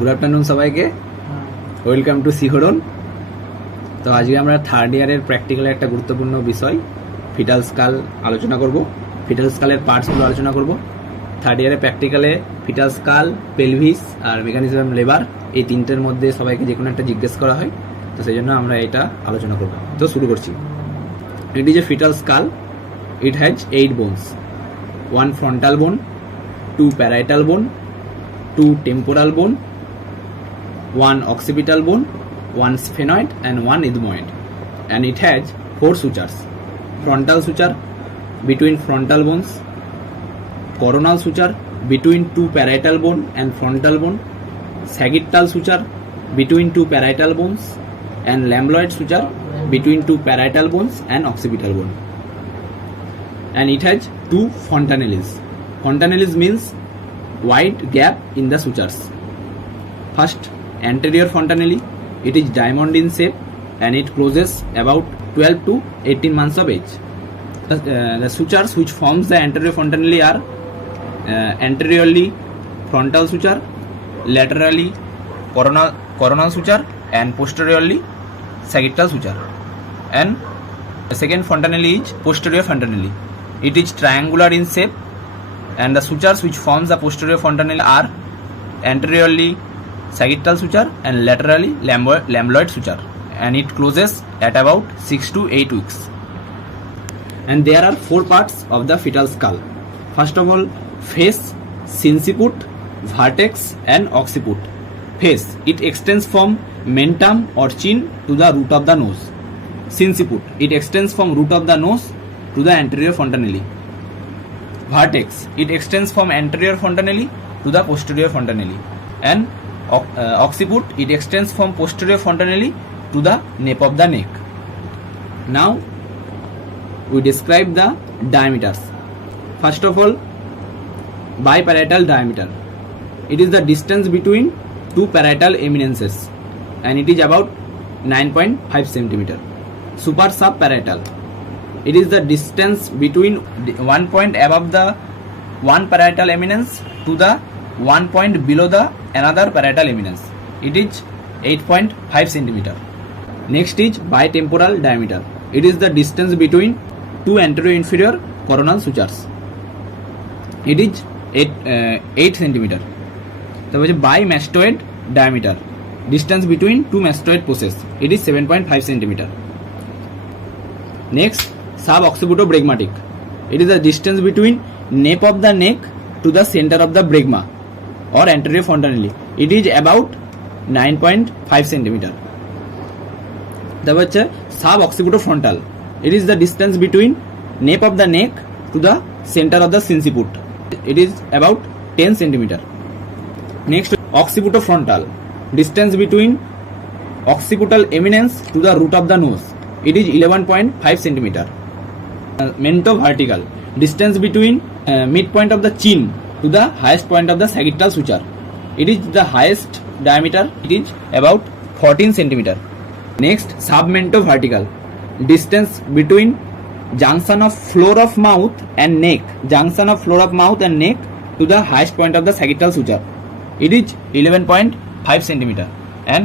Good afternoon সবাইকে, welcome to শিহরণ। তো আজকে আমরা থার্ড ইয়ারের প্র্যাকটিক্যালের একটা গুরুত্বপূর্ণ বিষয় ফিটাল স্কাল আলোচনা করব। ফিটাল স্কালের পার্টসগুলো আলোচনা করব। থার্ড ইয়ারের প্র্যাকটিক্যালে ফিটাল স্কাল, পেলভিস আর মেকানিজম লেবার, এই তিনটের মধ্যে সবাইকে যে কোনো একটা জিজ্ঞেস করা হয়, তো সেই জন্য আমরা এটা আলোচনা করব। তো শুরু করছি। It is a fetal skull. It has 8 bones, 1 frontal bone, 2 parietal bone, 2 temporal bone, 1 occipital bone, 1 sphenoid and 1 ethmoid, and it has 4 sutures: frontal suture between frontal bones, coronal suture between 2 parietal bone and frontal bone, sagittal suture between 2 parietal bones, and lambdoid suture between 2 parietal bones and occipital bone. And it has 2 fontanelles. Fontanelles means wide gap in the sutures. First, anterior fontanelle. It is diamond in shape and it closes about 12 to 18 months of age. The sutures which forms the anterior fontanelle are anteriorly frontal suture, laterally coronal suture, and posteriorly sagittal suture. And the second fontanelle is posterior fontanelle. It is triangular in shape and the sutures which forms the posterior fontanelle are anteriorly sagittal suture and laterally lambdoid suture, and it closes at about 6 to 8 weeks. And there are 4 parts of the fetal skull. First of all, face, sinciput, vertex and occiput. Face, it extends from mentum or chin to the root of the nose. Sinciput, it extends from root of the nose to the anterior fontanelle. Vertex, it extends from anterior fontanelle to the posterior fontanelle. And occiput, it extends from posterior fontanelle to the nape of the neck. Now we describe the diameters. First of all, biparietal diameter. It is the distance between 2 parietal eminences and it is about 9.5 cm. Super subparietal. It is the distance between 1 point above the 1 parietal eminence to the 1 point below the another parietal eminence. It is 8.5 cm. Next is bitemporal diameter. It is the distance between 2 anterior inferior coronal sutures. It is 8 cm. তারপর bimastoid diameter. Distance between 2 mastoid pulses. It is 7.5 cm. Next, suboccipitobregmatic. It is the distance between nape of the neck to the center of the bregma or anterior fontanelle. It is about 9.5 cm. তারপর হচ্ছে suboccipitofrontal. It is the distance between nape of the neck to the center of the sinciput. It is about 10 cm. Next, occipitofrontal. Distance between occipital eminence to the root of the nose. It is 11.5 cm. Mentovertical. Distance between midpoint of the chin to the highest point of the sagittal suture. It is the highest diameter. It is about 14 cm. Next, submentovertical. Distance between junction of floor of mouth and neck. Junction of floor of mouth and neck to the highest point of the sagittal suture. It is 11.5 cm. And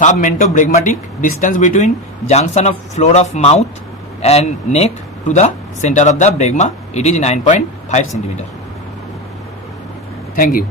submentobregmatic. Distance between junction of floor of mouth and neck to the center of the bregma. It is 9.5 cm. Thank you.